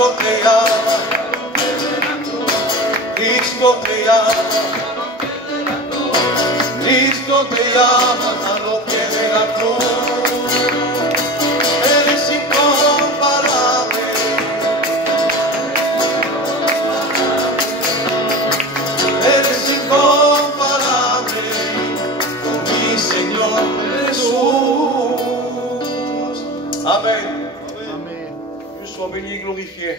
Cristo te ama, Cristo te ama, Cristo te ama a los pies de la cruz. Eres incomparable, eres incomparable con mi Señor Jesús. Amen. Dieu soit béni et glorifié.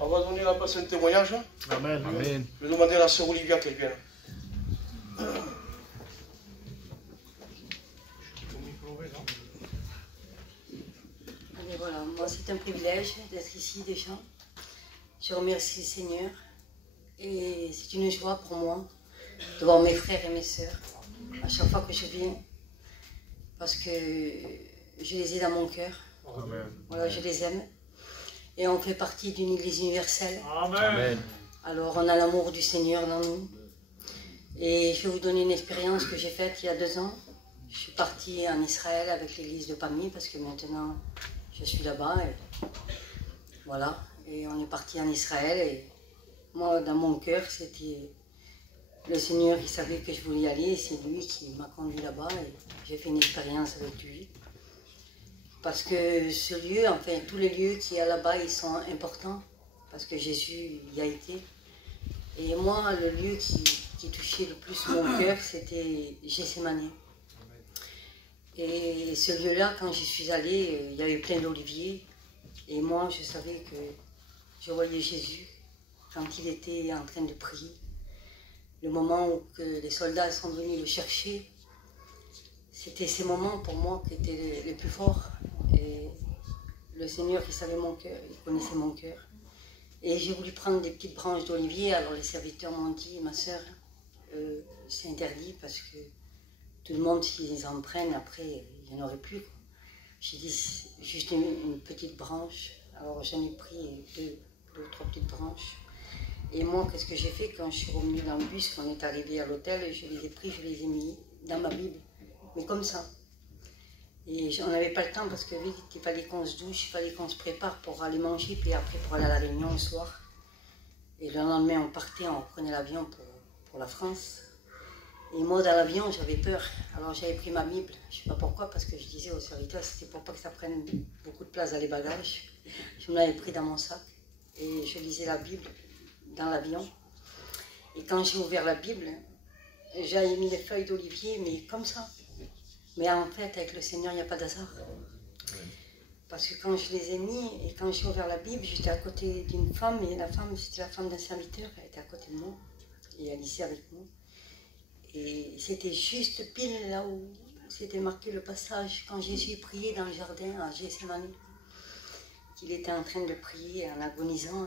On va donner la place à un témoignage. Amen. Amen. Je vais demander à la sœur Olivia qu'elle vienne. Et voilà, moi c'est un privilège d'être ici déjà. Je remercie le Seigneur et c'est une joie pour moi de voir mes frères et mes sœurs à chaque fois que je viens parce que je les ai dans mon cœur. Amen. Voilà, je les aime et on fait partie d'une église universelle. Amen. Alors on a l'amour du Seigneur dans nous. Et je vais vous donner une expérience que j'ai faite il y a 2 ans. Je suis partie en Israël avec l'église de Pami parce que maintenant je suis là-bas. Et voilà, et on est parti en Israël et moi dans mon cœur c'était le Seigneur, il savait que je voulais y aller et c'est lui qui m'a conduit là-bas et j'ai fait une expérience avec lui. Parce que ce lieu, enfin tous les lieux qu'il y a là-bas ils sont importants parce que Jésus y a été. Et moi le lieu qui touchait le plus mon cœur c'était Gethsémani. Et ce lieu-là, quand j'y suis allée, il y avait plein d'oliviers. Et moi, je savais que je voyais Jésus quand il était en train de prier. Le moment où que les soldats sont venus le chercher, c'était ces moments pour moi qui étaient les plus forts. Et le Seigneur, il savait mon cœur, il connaissait mon cœur. Et j'ai voulu prendre des petites branches d'olivier. Alors les serviteurs m'ont dit, ma soeur, c'est interdit parce que tout le monde, s'ils en prennent, après, il n'y en aurait plus. J'ai dit, juste une petite branche. Alors j'en ai pris deux ou trois petites branches. Et moi, qu'est-ce que j'ai fait quand je suis revenue dans le bus, qu'on est arrivé à l'hôtel, je les ai pris, je les ai mis dans ma Bible. Mais comme ça. Et on n'avait pas le temps parce que vite, il fallait qu'on se douche, il fallait qu'on se prépare pour aller manger, puis après pour aller à la réunion le soir. Et le lendemain, on partait, on prenait l'avion pour la France. Et moi, dans l'avion, j'avais peur. Alors j'avais pris ma Bible. Je ne sais pas pourquoi, parce que je disais aux serviteurs, c'était pour pas que ça prenne beaucoup de place dans les bagages. Je me l'avais pris dans mon sac. Et je lisais la Bible dans l'avion. Et quand j'ai ouvert la Bible, j'avais mis les feuilles d'olivier, mais comme ça. Mais en fait, avec le Seigneur, il n'y a pas d'hasard. Parce que quand je les ai mis, et quand j'ai ouvert la Bible, j'étais à côté d'une femme, et la femme, c'était la femme d'un serviteur, elle était à côté de moi, et elle lisait avec moi. Et c'était juste pile là où c'était marqué le passage, quand Jésus priait dans le jardin à Gethsémani, qu'il était en train de prier en agonisant,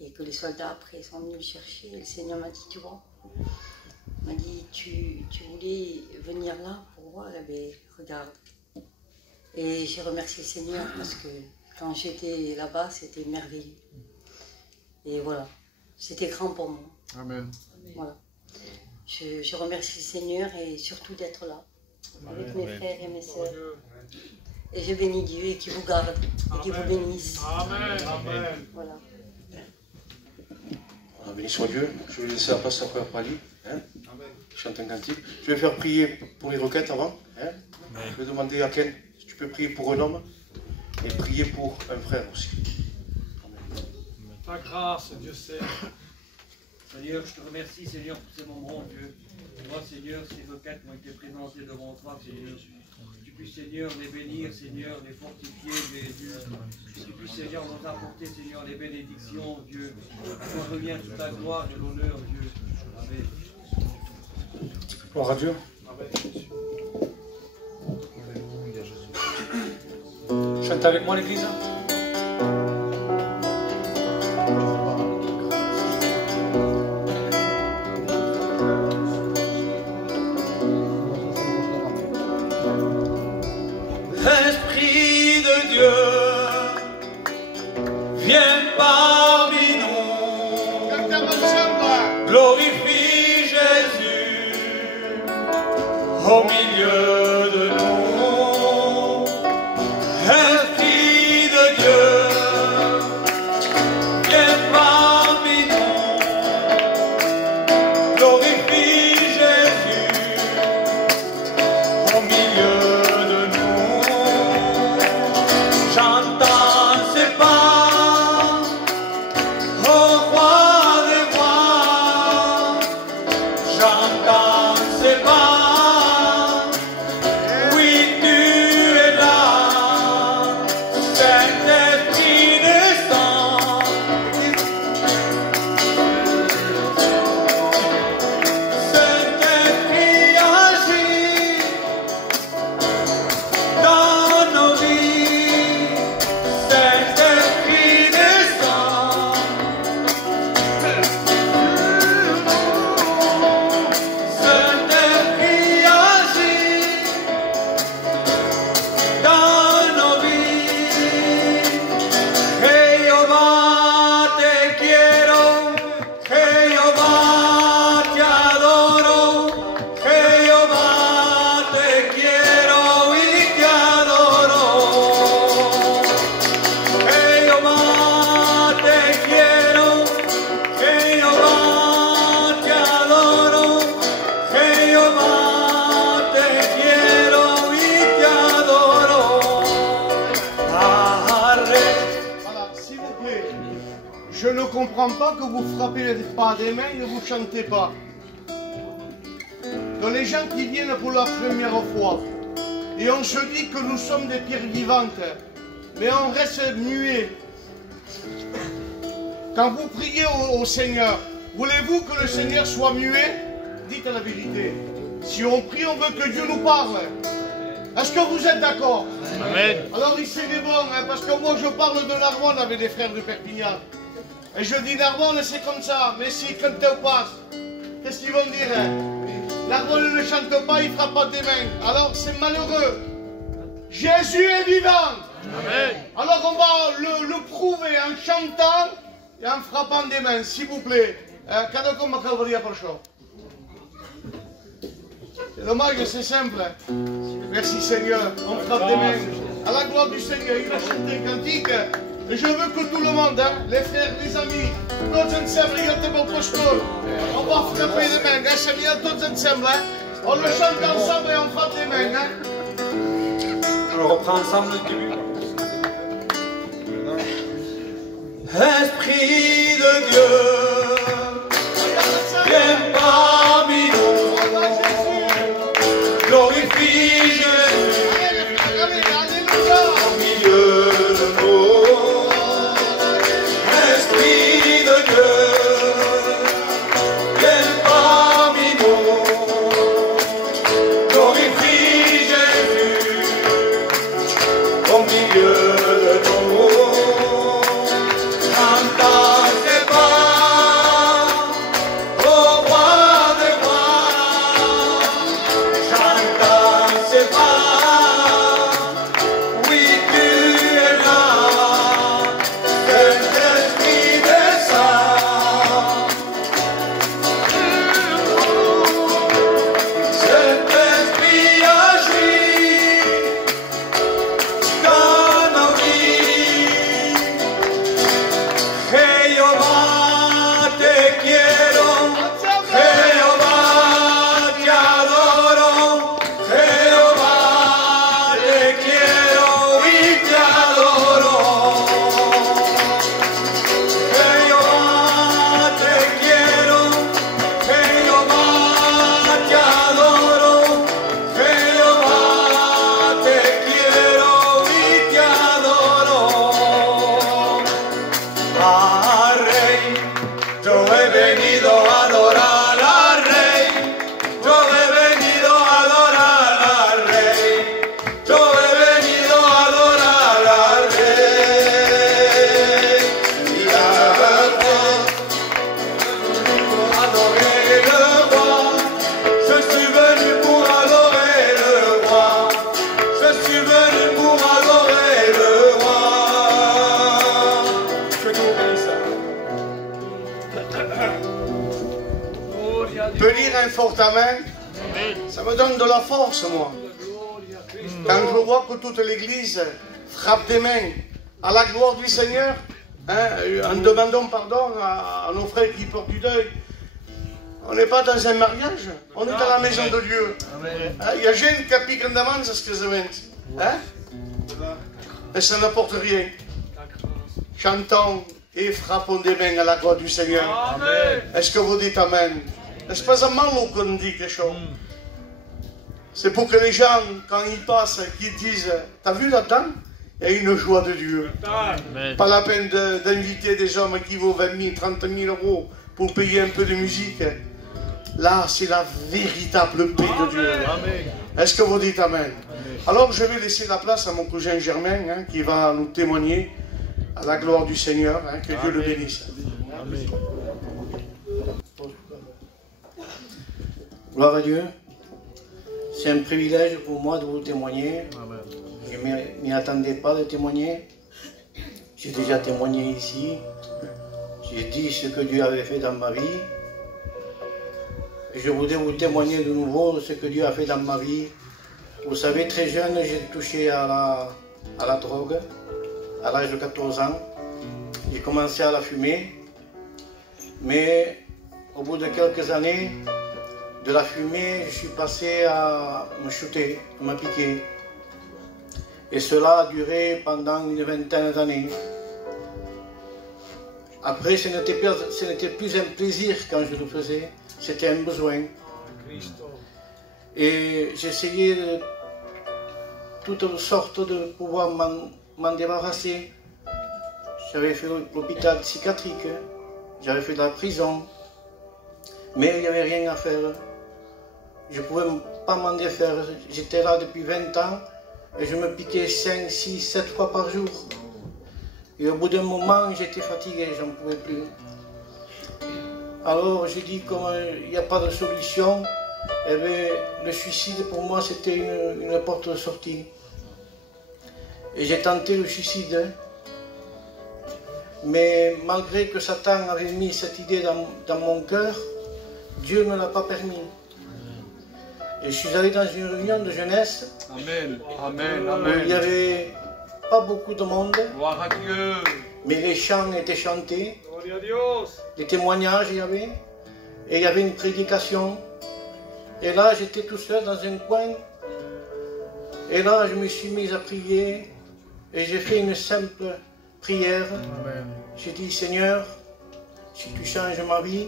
et que les soldats après sont venus le chercher, et le Seigneur m'a dit, tu vois, il m'a dit, tu voulais venir là pour voir, mais regarde. Et j'ai remercié le Seigneur parce que quand j'étais là-bas, c'était merveilleux. Et voilà, c'était grand pour moi. Amen. Voilà. Je remercie le Seigneur et surtout d'être là, avec mes frères et mes sœurs. Et je bénis Dieu et qu'il vous garde, et qu'il vous bénisse. Amen. Amen. Voilà. Béni soit Dieu. Je vais laisser la place à Frère Pali. Hein? Je chante un cantique. Je vais faire prier pour les requêtes avant. Hein? Je vais demander à Ken si tu peux prier pour un homme et prier pour un frère aussi. Ta grâce, Dieu sait. Seigneur, je te remercie, Seigneur, pour ces moments, Dieu. Moi, Seigneur, ces requêtes m'ont été présentées devant toi, Seigneur. Que tu puisses, Seigneur, les bénir, Seigneur, les fortifier, Dieu. Que tu puisses, Seigneur, nous apporter, Seigneur, les bénédictions, Dieu. Toi revient toute la gloire et l'honneur, Dieu. Amen. Gloire à Dieu. Chante avec moi l'église. Esprit de Dieu, viens parmi nous, glorifie Jésus au milieu de nous. Esprit de Dieu, remarqué, je ne comprends pas que vous frappez pas des mains et ne vous chantez pas. Dans les gens qui viennent pour la première fois, et on se dit que nous sommes des pierres vivantes, mais on reste muet. Quand vous priez au Seigneur, voulez-vous que le Seigneur soit muet? Dites la vérité. Si on prie, on veut que Dieu nous parle. Est-ce que vous êtes d'accord? Amen. Alors il c'est bon, hein, parce que moi je parle de Narbonne avec des frères de Perpignan. Et je dis Narbonne c'est comme ça, mais si quand tu passes, qu'est-ce qu'ils vont dire hein? Narbonne ne chante pas, il ne frappe pas des mains. Alors c'est malheureux. Jésus est vivant. Amen. Alors on va le prouver en chantant et en frappant des mains, s'il vous plaît. Cada com a calvaria per això. C'est dommage, c'est simple. Merci Seigneur, on frappe des mains. À la gloire du Seigneur, il a chanté un cantique. Et je veux que tout le monde, hein, les frères, les amis, tots ensemble, il y a de beaux postures. On va frapper des mains, hein, Seigneur, tous ensemble. Hein. On le chante ensemble et on frappe des mains. Hein. On reprend ensemble le début. Esprit de Dieu, viens parmi nous, glorifie Jésus au milieu de nous. Esprit de Dieu, viens parmi nous, glorifie Jésus au milieu de nous. Ça me donne de la force, moi. Quand je vois que toute l'église frappe des mains à la gloire du Seigneur, hein, en demandant pardon à nos frères qui portent du deuil. On n'est pas dans un mariage, on est dans la maison de Dieu. Il y a gente qui piquent en demande ce que hein? Et ça n'apporte rien. Chantons et frappons des mains à la gloire du Seigneur. Est-ce que vous dites Amen? N'est-ce pas un mal qu'on dit quelque chose? C'est pour que les gens, quand ils passent, qu'ils disent, t'as vu là-dedans? Il y a une joie de Dieu. Amen. Pas la peine d'inviter des hommes qui vaut 20 000, 30 000 euros pour payer un peu de musique. Là, c'est la véritable paix de Dieu. Est-ce que vous dites Amen? Alors, je vais laisser la place à mon cousin Germain, hein, qui va nous témoigner à la gloire du Seigneur. Hein, que Dieu le bénisse. Amen. Gloire à Dieu. C'est un privilège pour moi de vous témoigner. Je ne m'y attendais pas de témoigner. J'ai déjà témoigné ici. J'ai dit ce que Dieu avait fait dans ma vie. Et je voudrais vous témoigner de nouveau ce que Dieu a fait dans ma vie. Vous savez, très jeune, j'ai touché à la drogue. À l'âge de 14 ans. J'ai commencé à la fumer. Mais au bout de quelques années, de la fumée, je suis passé à me shooter, à me piquer. Et cela a duré pendant une vingtaine d'années. Après, ce n'était plus un plaisir quand je le faisais, c'était un besoin. Et j'essayais de toutes sortes de pouvoir m'en débarrasser. J'avais fait l'hôpital psychiatrique, j'avais fait de la prison, mais il n'y avait rien à faire. Je ne pouvais pas m'en défaire. J'étais là depuis 20 ans et je me piquais 5, 6, 7 fois par jour. Et au bout d'un moment, j'étais fatigué, j'en pouvais plus. Alors j'ai dit, comme il n'y a pas de solution, eh bien, le suicide pour moi c'était une porte de sortie. Et j'ai tenté le suicide. Mais malgré que Satan avait mis cette idée dans mon cœur, Dieu ne l'a pas permis. Et je suis allé dans une réunion de jeunesse. Amen. Amen. Où il n'y Amen. avait pas beaucoup de monde. Gloire à Dieu. Mais les chants étaient chantés. Gloria a Dios. Les témoignages il y avait. Et il y avait une prédication. Et là, j'étais tout seul dans un coin. Et là, je me suis mis à prier. Et j'ai fait une simple prière. Amen. J'ai dit, Seigneur, si tu changes ma vie,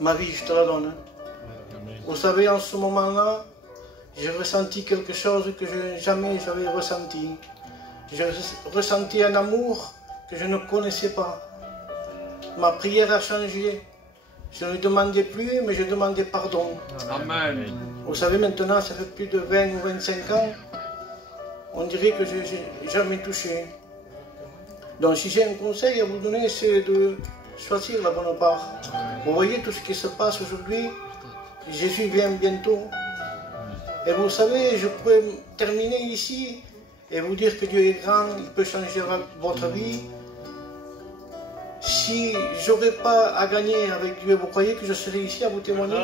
je te la donne. Vous savez, en ce moment-là, j'ai ressenti quelque chose que jamais j'avais ressenti. J'ai ressenti un amour que je ne connaissais pas. Ma prière a changé. Je ne demandais plus, mais je demandais pardon. Amen. Vous savez, maintenant, ça fait plus de 20 ou 25 ans. On dirait que je n'ai jamais touché. Donc, si j'ai un conseil à vous donner, c'est de choisir la bonne part. Vous voyez tout ce qui se passe aujourd'hui. Jésus vient bientôt. Et vous savez, je pourrais terminer ici et vous dire que Dieu est grand, il peut changer votre vie. Si je n'aurais pas à gagner avec Dieu, vous croyez que je serais ici à vous témoigner?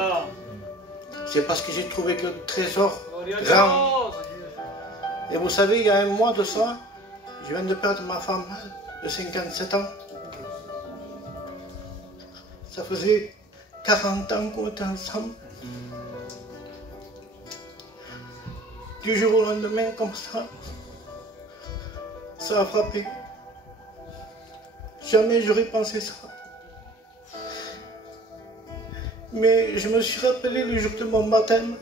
C'est parce que j'ai trouvé que le trésor grand. Et vous savez, il y a un mois de ça, je viens de perdre ma femme de 57 ans. Ça faisait 40 ans qu'on était ensemble. Du jour au lendemain, comme ça a frappé. Jamais j'aurais pensé ça. Mais je me suis rappelé le jour de mon baptême.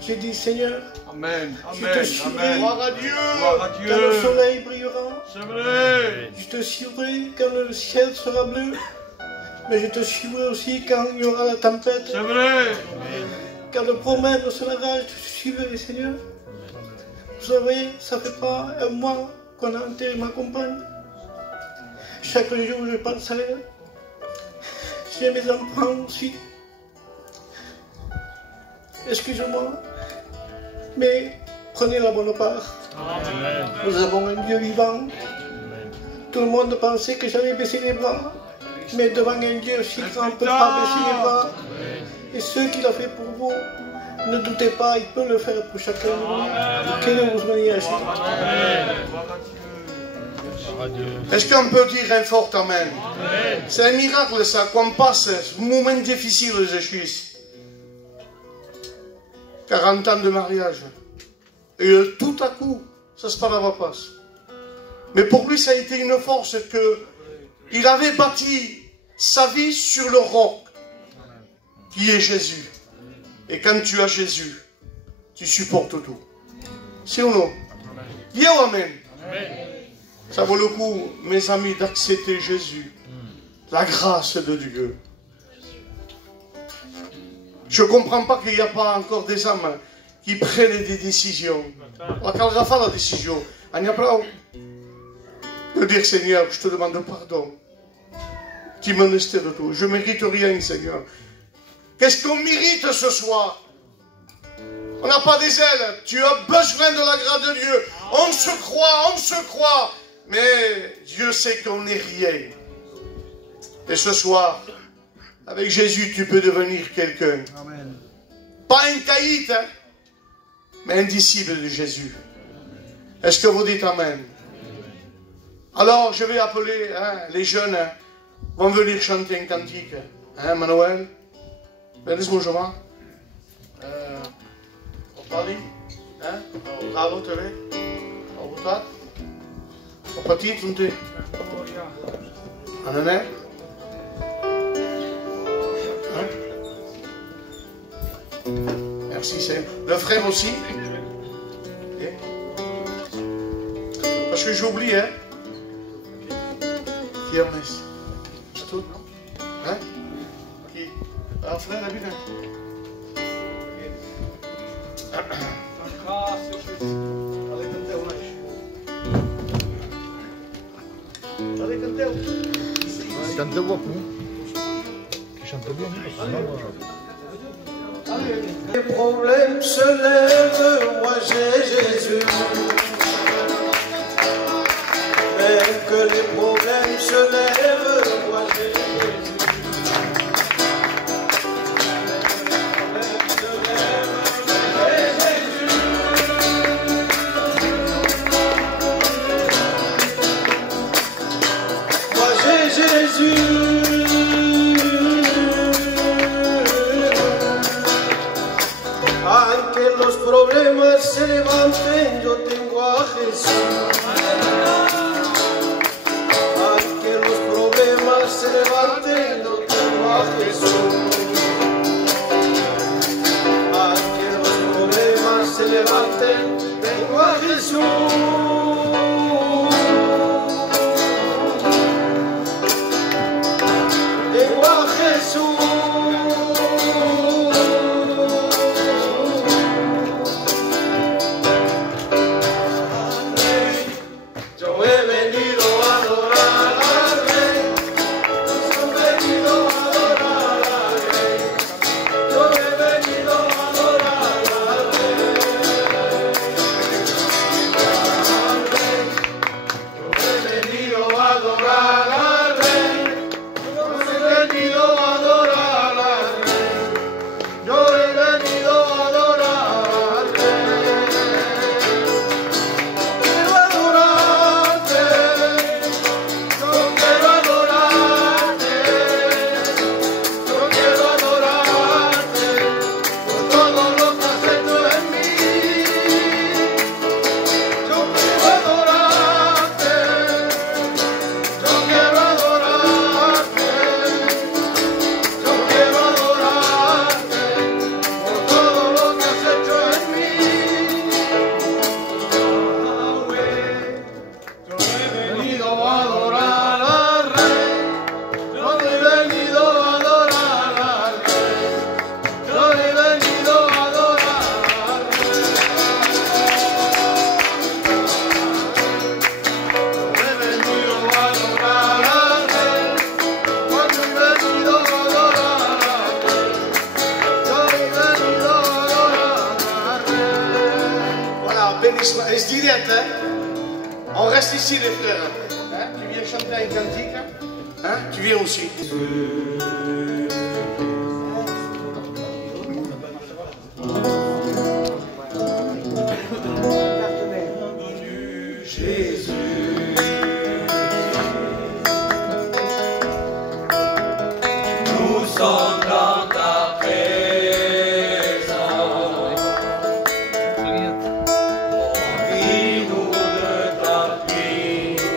J'ai dit, Seigneur, Amen. je Amen. te suivrai Amen. Gloire à Dieu. Gloire à quand le Dieu. soleil brillera. C'est vrai. Je te suivrai quand le ciel sera bleu. Mais je te suivrai aussi quand il y aura la tempête. C'est vrai. Quand le problème sera là, je te suivrai, Seigneur. Vous savez, ça fait pas un mois qu'on a enterré ma compagne. Chaque jour, je pense à elle. J'ai mes enfants aussi. Excusez-moi, mais prenez la bonne part. Amen. Nous avons un Dieu vivant. Tout le monde pensait que j'allais baisser les bras. Mais devant un Dieu si grand, on ne peut pas baisser les bras. Et ce qu'il a fait pour vous, ne doutez pas, il peut le faire pour chacun de vous. Que Dieu vous bénisse. Amen. Gloire à Dieu. Est-ce qu'on peut dire un fort Amen? C'est un miracle ça, qu'on passe ce moment difficile, je suis. 40 ans de mariage. Et tout à coup, ça se passe. Mais pour lui, ça a été une force que il avait bâti sa vie sur le roc, qui est Jésus. Et quand tu as Jésus, tu supportes tout. C'est ou non? Dis Amen. Ça vaut le coup, mes amis, d'accepter Jésus. La grâce de Dieu. Je ne comprends pas qu'il n'y a pas encore des hommes qui prennent des décisions. Quand on fait la décision, on y a pas de dire Seigneur, je te demande pardon. Tu m'en restes de tout. Je ne mérite rien, Seigneur. Qu'est-ce qu'on mérite ce soir? On n'a pas des ailes. Tu as besoin de la grâce de Dieu. On se croit. Mais Dieu sait qu'on n'est rien. Et ce soir, avec Jésus, tu peux devenir quelqu'un. Pas un caïd, hein, mais un disciple de Jésus. Est-ce que vous dites Amen? Alors, je vais appeler les jeunes vont venir chanter un cantique. Hein, Manuel? Venez-moi, Jean. Opali? Hein? Bravo, tu es? Au petit, tu es? En honneur. Hein? Merci Seigneur. Le frère aussi. Okay. Parce que j'oublie, hein. Viernes. C'est tout, non? Hein? Ok. Alors frère, la Bible. Canta beaucoup. Tu chantes bien. Les problèmes se lèvent, moi j'ai Jésus. Même que les problèmes se lèvent, moi j'ai Jésus. Aunque los problemas se levanten, yo tengo a Jesús. Aunque los problemas se levanten, yo tengo a Jesús. Aunque los problemas se levanten, tengo a Jesús. Est-ce direct, hein? On reste ici, les frères. Hein? Tu viens chanter un cantique? Hein? Tu viens aussi. Jésus, nous sommes dans ta présence. Remplis-nous de ta puissance.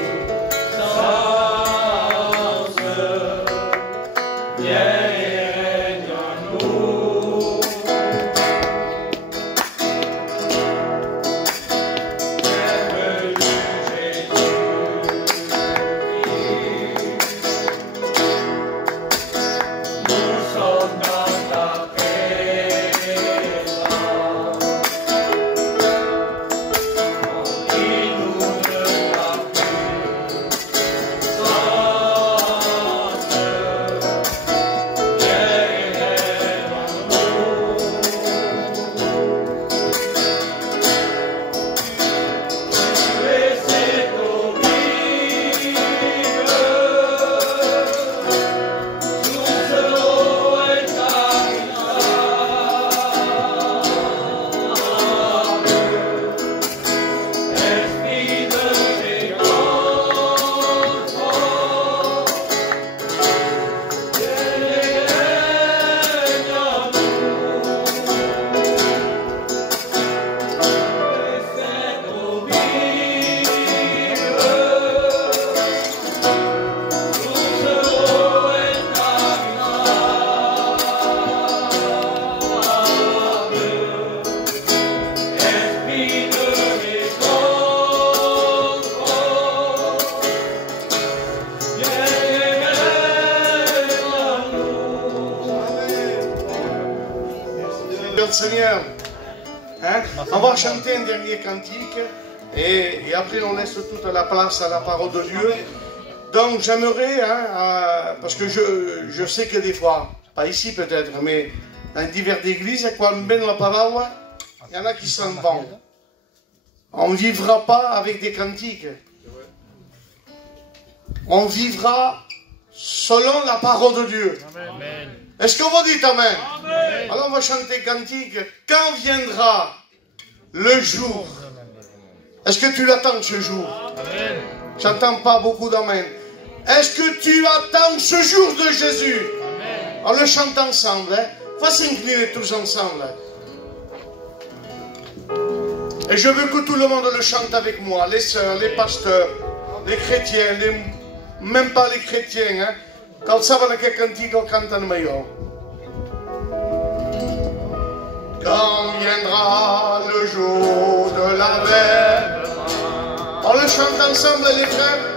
Viens notre Seigneur. Hein? On va chanter un dernier cantique et après on laisse toute la place à la parole de Dieu. Donc j'aimerais, hein, parce que je sais que des fois, pas ici peut-être, mais dans diverses églises, quand on mène la parole, il y en a qui s'en vont. On ne vivra pas avec des cantiques. On vivra selon la parole de Dieu. Amen. Est-ce que vous dites Amen? Amen. Alors on va chanter cantique. Quand viendra le jour? Est-ce que tu l'attends ce jour? Amen. J'entends pas beaucoup d'Amen. Est-ce que tu attends ce jour de Jésus? Amen. On le chante ensemble. Hein? On va s'incliner tous ensemble. Et je veux que tout le monde le chante avec moi. Les sœurs, les pasteurs, les chrétiens, même pas les chrétiens. Hein? Quand ça va que cantique, on chante en meilleur. Quand viendra le jour de l'avènement. On le chante ensemble les frères.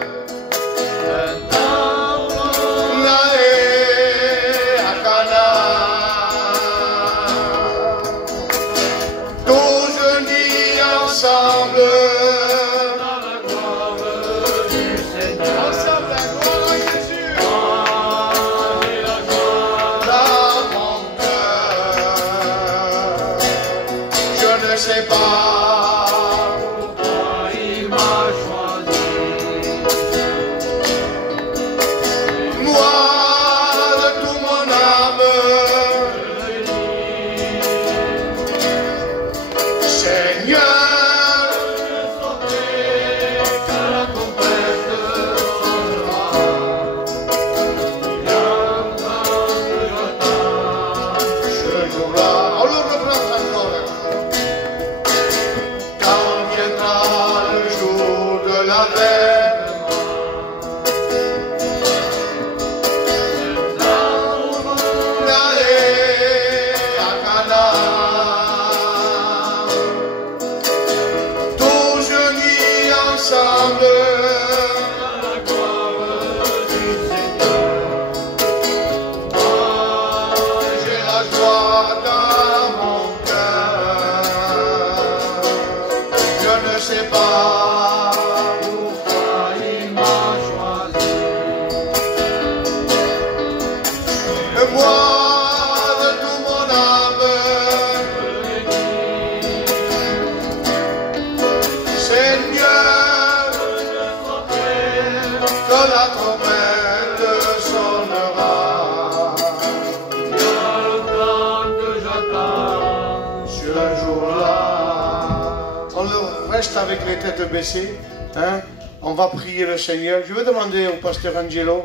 Avec les têtes baissées, hein, on va prier le Seigneur. Je vais demander au pasteur Angelo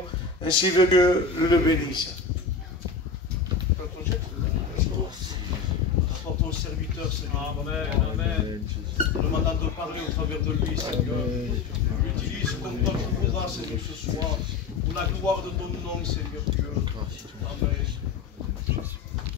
s'il veut que le bénisse. Apporte ton serviteur, Seigneur. Amen. Demandant de parler au travers de lui, Seigneur. Utilise comme toi tu pourras, Seigneur, ce soir, pour la gloire de ton nom, Seigneur Dieu. Amen.